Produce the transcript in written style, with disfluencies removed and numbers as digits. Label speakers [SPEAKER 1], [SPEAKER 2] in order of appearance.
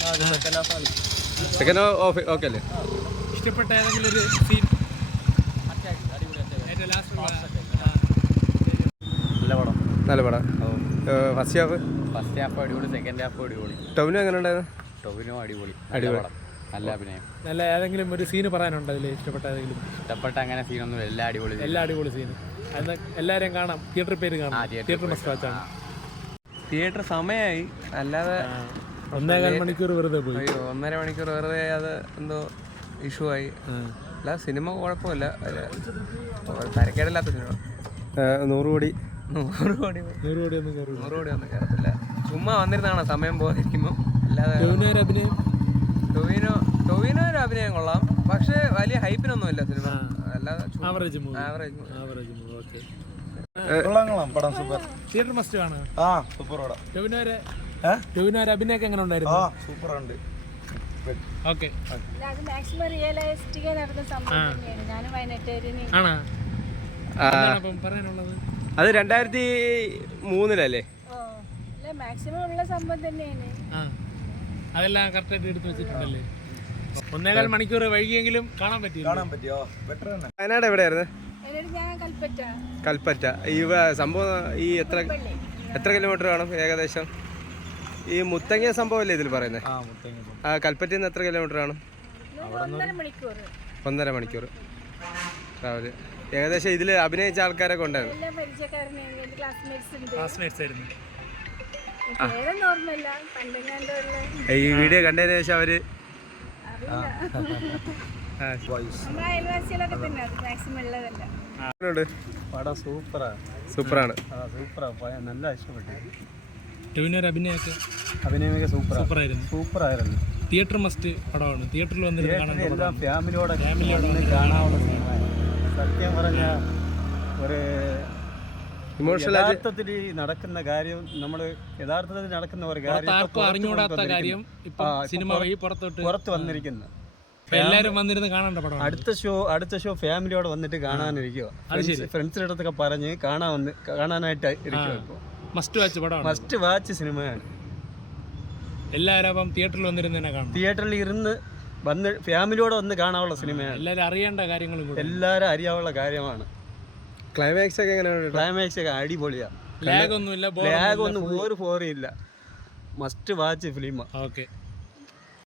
[SPEAKER 1] Second half okay അല്ലേ?
[SPEAKER 2] ഇഷ്ടപ്പെട്ട ഏതെങ്കിലും ഒരു സീൻ?
[SPEAKER 1] നല്ല പടം. ഫസ്റ്റ് ഹാഫ്
[SPEAKER 3] അടിപൊളി, സെക്കൻഡ് ഹാഫ് അടിപൊളി.
[SPEAKER 1] ടൊവിനോ എങ്ങനെ ഉണ്ടായിരുന്നു?
[SPEAKER 3] ടൊവിനോ അടിപൊളി, നല്ല അഭിനയം.
[SPEAKER 2] നല്ല ഏതെങ്കിലും ഒരു സീന് പറയാനുണ്ടോ അതിൽ? ഇഷ്ടപ്പെട്ട ഏതെങ്കിലും?
[SPEAKER 3] ഇഷ്ടപ്പെട്ട അങ്ങനെ സീനൊന്നും, എല്ലാ അടിപൊളി
[SPEAKER 2] സീന്. എല്ലാവരെയും കാണാം. തിയേറ്റർ പേര് കാണാം. Theatre must വാച്ചാണ്.
[SPEAKER 1] തിയേറ്റർ സമയമായി, അല്ലാതെ
[SPEAKER 2] 1.25 മണിക്കൂർ വെറുതെ പോയി.
[SPEAKER 1] 1.5 മണിക്കൂർ വെറുതെ. അത് എന്തോ ഇഷ്യൂ ആയി. അല്ല, സിനിമ കുഴപ്പമില്ല, തരക്കേടില്ലാത്ത സിനിമ. 100 കോടി ഒന്നും കയറത്തില്ല. ചുമ്മാ വന്നിരുന്നാണ് സമയം പോയിരിക്കുമ്പോൾ. അല്ലാതെ ടൊവിനോ ഒരു അഭിനയം കൊള്ളാം, പക്ഷെ വലിയ ഹൈപ്പിനൊന്നുമില്ല സിനിമ. അല്ലാതെ
[SPEAKER 2] ആവറേജ്.
[SPEAKER 4] പടം സൂപ്പർ.
[SPEAKER 2] തിയേറ്റർ മസ്റ്റ് ആണ്.
[SPEAKER 4] സൂപ്പർ പടം.
[SPEAKER 2] ടൊവിനോ അഭിനയൊക്കെ എങ്ങനെ ഉണ്ടായിരുന്നു?
[SPEAKER 4] സൂപ്പർ ഉണ്ട്.
[SPEAKER 2] ഓക്കെ.
[SPEAKER 5] മാക്സിമം റിയലിസ്റ്റിക് നടന്ന സംഭവം തന്നെയാണ്. ഞാനും വയനാട്ടുകാരനെയാണ്.
[SPEAKER 2] ആണോ? പറയാനുള്ളത്
[SPEAKER 1] അത് 2003
[SPEAKER 5] മാക്സിമം ഉള്ള സംഭവം തന്നെയാണ്.
[SPEAKER 2] അതെല്ലാം കറക്റ്റായിട്ട് എടുത്ത് വെച്ചിട്ടുണ്ടല്ലേ? 1.25 മണിക്കൂർ വൈകിയെങ്കിലും കാണാൻ പറ്റിയോ?
[SPEAKER 1] വയനാട് എവിടെയായിരുന്നു?
[SPEAKER 5] ഞാൻ
[SPEAKER 1] കൽപ്പറ്റ. ഈ സംഭവം ഈ എത്ര കിലോമീറ്റർ കാണും ഏകദേശം? ഈ മുത്തങ്ങ സംഭവം അല്ലേ ഇതിൽ പറയുന്നത്? കൽപ്പറ്റയിൽ നിന്ന് എത്ര കിലോമീറ്റർ കാണും? 1.5 മണിക്കൂർ ട്രാവല്. ഏകദേശം ഇതിൽ അഭിനയിച്ച ആൾക്കാരൊക്കെ ഉണ്ടായിരുന്നു. ഈ വീഡിയോ കണ്ടതിന് ശേഷം അവര്
[SPEAKER 4] പടം സൂപ്പറാണ്. നല്ല ഇഷ്ടപ്പെട്ടു. അഭിനയമൊക്കെ സൂപ്പറായിരുന്നു.
[SPEAKER 2] തിയേറ്റർ മസ്റ്റ് പടമാണ്. തിയേറ്ററിൽ വന്നിരുന്ന്
[SPEAKER 4] എല്ലാം ഫാമിലിയോടെ കാണാനുള്ള സിനിമയാണ്. സത്യം പറഞ്ഞ ഒരു യഥാർത്ഥത്തിൽ നടക്കുന്ന കാര്യം, യഥാർത്ഥത്തിൽ നടക്കുന്ന ഒരു കാര്യം
[SPEAKER 2] അറിഞ്ഞുകൂടാത്ത കാര്യം സിനിമ
[SPEAKER 4] പുറത്ത് വന്നിരിക്കുന്നു.
[SPEAKER 2] എല്ലാവരും വന്നിരുന്ന് കാണേണ്ട പടം.
[SPEAKER 4] അടുത്ത ഷോ ഫാമിലിയോടെ വന്നിട്ട് കാണാനിരിക്കുക. ഫ്രണ്ട്സിന്റെ അടുത്തൊക്കെ പറഞ്ഞ് കാണാനായിട്ട് ഇരിക്കുക. മസ്റ്റ് വാച്ച് സിനിമയാണ്.
[SPEAKER 2] എല്ലാവരും തിയേറ്ററിൽ വന്നിരുന്ന് തന്നെ കാണും.
[SPEAKER 4] തിയേറ്ററിൽ വന്ന് ഫാമിലിയോടെ വന്ന് കാണാനുള്ള സിനിമയാണ്.
[SPEAKER 2] എല്ലാവരും അറിയേണ്ട കാര്യങ്ങളും
[SPEAKER 4] എല്ലാവരും അറിയാനുള്ള കാര്യമാണ്.
[SPEAKER 1] ക്ലൈമാക്സ് ഒക്കെ എങ്ങനെയാണ്?
[SPEAKER 4] ക്ലൈമാക്സ് ഒക്കെ അടിപൊളിയാണ്. ലാഗ് ഒന്നും ഒരു ഫോറില്ല. Must watch film.
[SPEAKER 2] ഓക്കെ.